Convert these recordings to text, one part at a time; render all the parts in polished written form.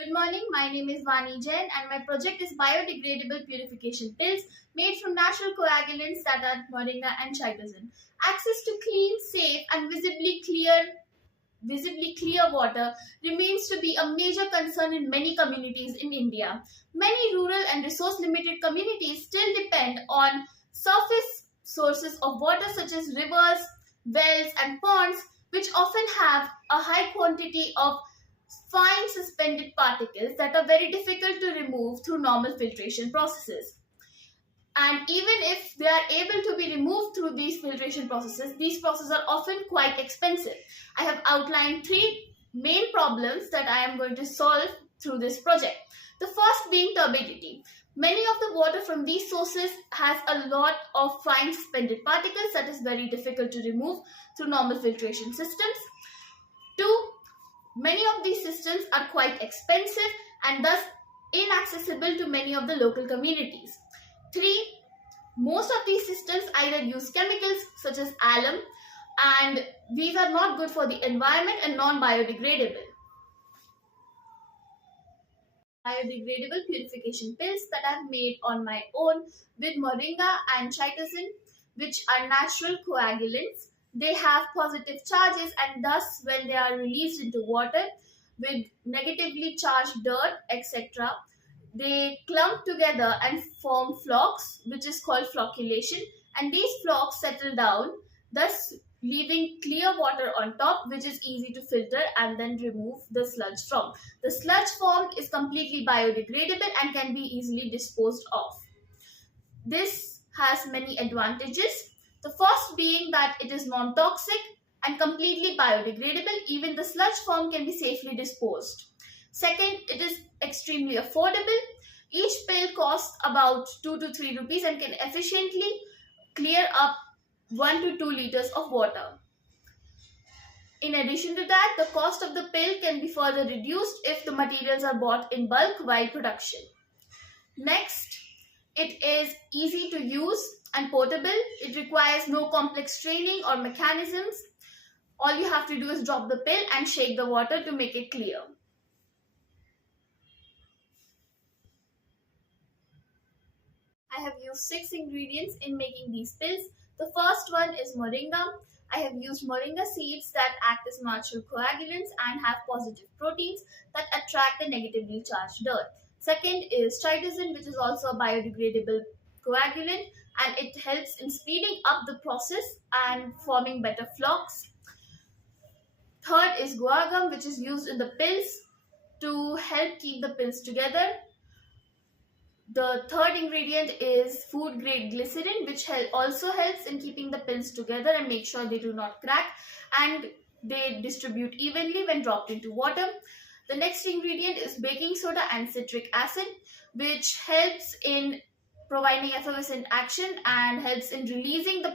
Good morning, my name is Vaani Jain and my project is biodegradable purification pills made from natural coagulants that are Moringa and chitosan. Access to clean, safe and visibly clear water remains to be a major concern in many communities in India. Many rural and resource limited communities still depend on surface sources of water such as rivers, wells and ponds, which often have a high quantity of fine suspended particles that are very difficult to remove through normal filtration processes. And even if they are able to be removed through these filtration processes, these processes are often quite expensive. I have outlined three main problems that I am going to solve through this project. The first being turbidity. Many of the water from these sources has a lot of fine suspended particles that is very difficult to remove through normal filtration systems. Two, many of these systems are quite expensive and thus inaccessible to many of the local communities. 3. Most of these systems either use chemicals such as alum, and these are not good for the environment and non-biodegradable. Biodegradable purification pills that I've made on my own with Moringa and chitosan, which are natural coagulants. They have positive charges and thus when they are released into water with negatively charged dirt, etc., they clump together and form flocks, which is called flocculation, and these flocks settle down, thus leaving clear water on top, which is easy to filter and then remove the sludge from. The sludge formed is completely biodegradable and can be easily disposed of. This has many advantages. The first being that it is non-toxic and completely biodegradable. Even the sludge form can be safely disposed. Second, it is extremely affordable. Each pill costs about 2 to 3 rupees and can efficiently clear up 1 to 2 liters of water. In addition to that, the cost of the pill can be further reduced if the materials are bought in bulk while production. Next, it is easy to use and portable. It requires no complex training or mechanisms. All you have to do is drop the pill and shake the water to make it clear. I have used 6 ingredients in making these pills. The first one is Moringa. I have used Moringa seeds that act as natural coagulants and have positive proteins that attract the negatively charged dirt. Second is chitosan, which is also a biodegradable coagulant, and it helps in speeding up the process and forming better flocks. Third is guar, which is used in the pills to help keep the pills together. The third ingredient is food grade glycerin, which also helps in keeping the pills together and make sure they do not crack and they distribute evenly when dropped into water. The next ingredient is baking soda and citric acid, which helps in providing effervescent action and helps in releasing the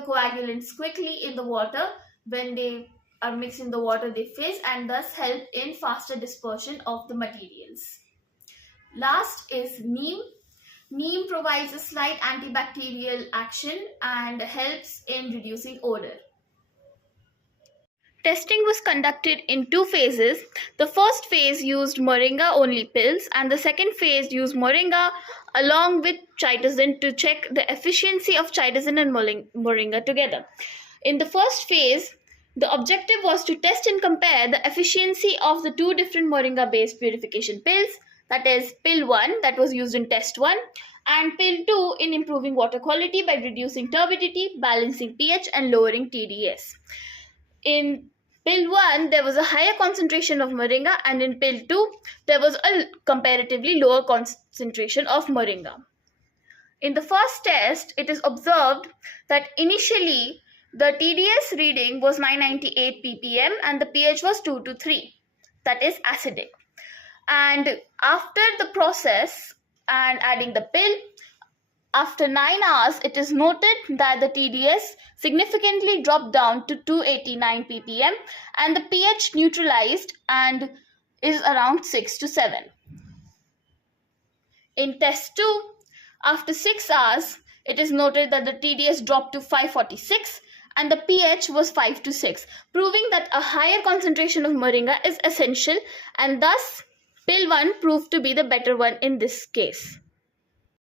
coagulants quickly in the water. When they are mixed in the water, they fizz and thus help in faster dispersion of the materials. Last is neem. Neem provides a slight antibacterial action and helps in reducing odor. Testing was conducted in 2 phases. The first phase used Moringa only pills and the second phase used Moringa along with chitosan to check the efficiency of chitosan and Moringa together. In the first phase, the objective was to test and compare the efficiency of the 2 different Moringa based purification pills, that is pill 1 that was used in test 1 and pill 2 in improving water quality by reducing turbidity, balancing pH and lowering TDS. In pill 1 there was a higher concentration of Moringa and in pill 2 there was a comparatively lower concentration of Moringa. In the first test, it is observed that initially the TDS reading was 998 ppm and the pH was 2 to 3, that is acidic. And after the process and adding the pill, after 9 hours, it is noted that the TDS significantly dropped down to 289 ppm and the pH neutralized and is around 6 to 7. In test 2, after 6 hours, it is noted that the TDS dropped to 546 and the pH was 5 to 6, proving that a higher concentration of Moringa is essential, and thus pill 1 proved to be the better one in this case.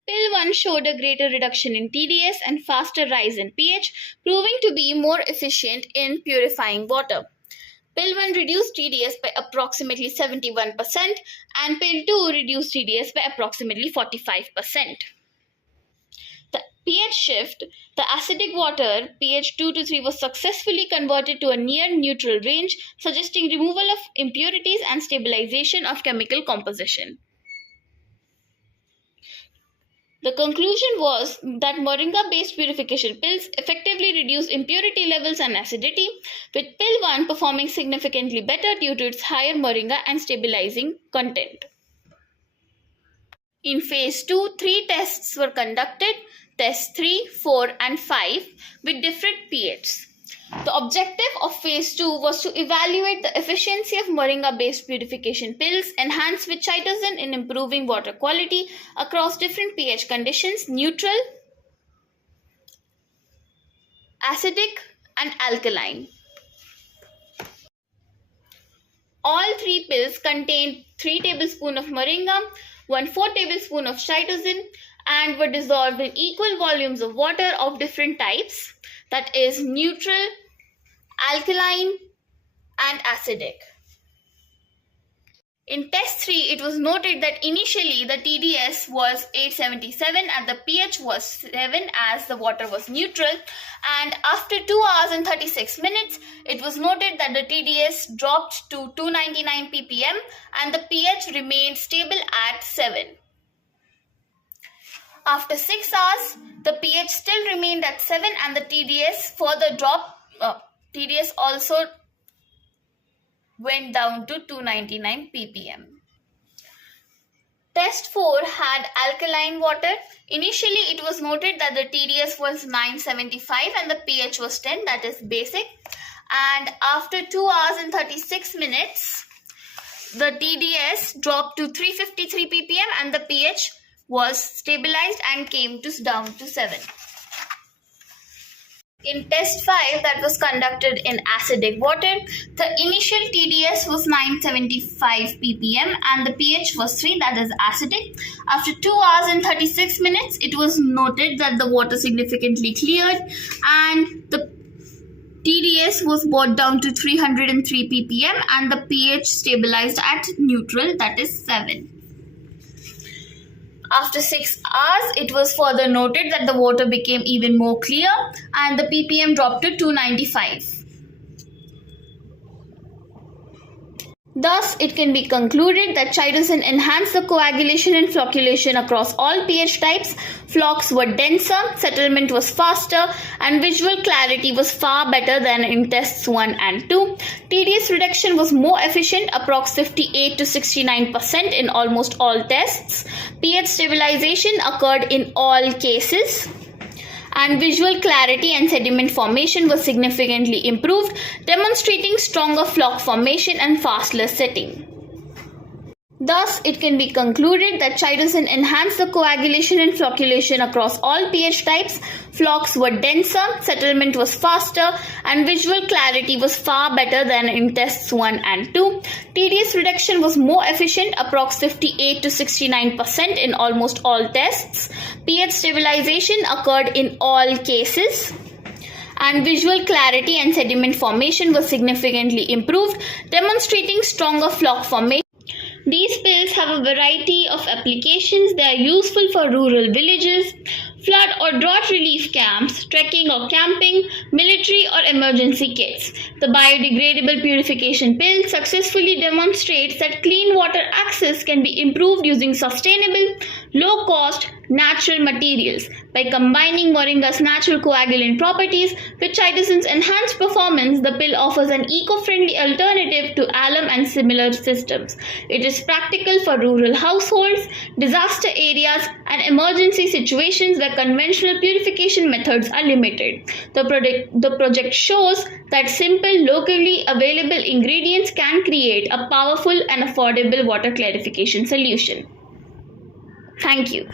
Pill 1 showed a greater reduction in TDS and faster rise in pH, proving to be more efficient in purifying water. Pill 1 reduced TDS by approximately 71% and Pill 2 reduced TDS by approximately 45%. The pH shift, the acidic water pH 2 to 3 was successfully converted to a near neutral range, suggesting removal of impurities and stabilization of chemical composition. The conclusion was that Moringa-based purification pills effectively reduce impurity levels and acidity, with pill 1 performing significantly better due to its higher Moringa and stabilizing content. In phase 2, 3 tests were conducted, tests 3, 4 and 5 with different pHs. The objective of phase 2 was to evaluate the efficiency of Moringa-based purification pills enhanced with chitosan in improving water quality across different pH conditions: neutral, acidic and alkaline. All 3 pills contained 3 tablespoons of Moringa, 1/4 tablespoon of chitosan and were dissolved in equal volumes of water of different types, that is neutral, alkaline and acidic. In test 3, it was noted that initially the TDS was 877 and the pH was 7 as the water was neutral, and after 2 hours and 36 minutes, it was noted that the TDS dropped to 299 ppm and the pH remained stable at 7. After 6 hours, the pH still remained at 7 and the TDS further dropped. TDS also went down to 299 ppm. Test 4 had alkaline water. Initially, it was noted that the TDS was 975 and the pH was 10, that is basic. And after 2 hours and 36 minutes, the TDS dropped to 353 ppm and the pH was stabilized and came down to 7. In test 5 that was conducted in acidic water, the initial TDS was 975 ppm and the pH was 3, that is acidic. After 2 hours and 36 minutes, it was noted that the water significantly cleared and the TDS was brought down to 303 ppm and the pH stabilized at neutral, that is 7. After 6 hours, it was further noted that the water became even more clear and the ppm dropped to 295. Thus, it can be concluded that chitosan enhanced the coagulation and flocculation across all pH types. Flocks were denser, settlement was faster, and visual clarity was far better than in tests 1 and 2. TDS reduction was more efficient, approx 58 to 69% in almost all tests. pH stabilization occurred in all cases. And visual clarity and sediment formation was significantly improved, demonstrating stronger flock formation and faster setting. Thus, it can be concluded that chitosan enhanced the coagulation and flocculation across all pH types. Flocks were denser, settlement was faster, and visual clarity was far better than in tests 1 and 2. TDS reduction was more efficient, approx 58 to 69% in almost all tests. pH stabilization occurred in all cases. And visual clarity and sediment formation was significantly improved, demonstrating stronger flock formation. These pills have a variety of applications. They are useful for rural villages, flood or drought relief camps, trekking or camping, military or emergency kits. The biodegradable purification pill successfully demonstrates that clean water access can be improved using sustainable, low-cost, natural materials. By combining Moringa's natural coagulant properties with chitosan's enhanced performance, the pill offers an eco-friendly alternative to alum and similar systems. It is practical for rural households, disaster areas, and emergency situations where conventional purification methods are limited. The project shows that simple, locally available ingredients can create a powerful and affordable water clarification solution. Thank you.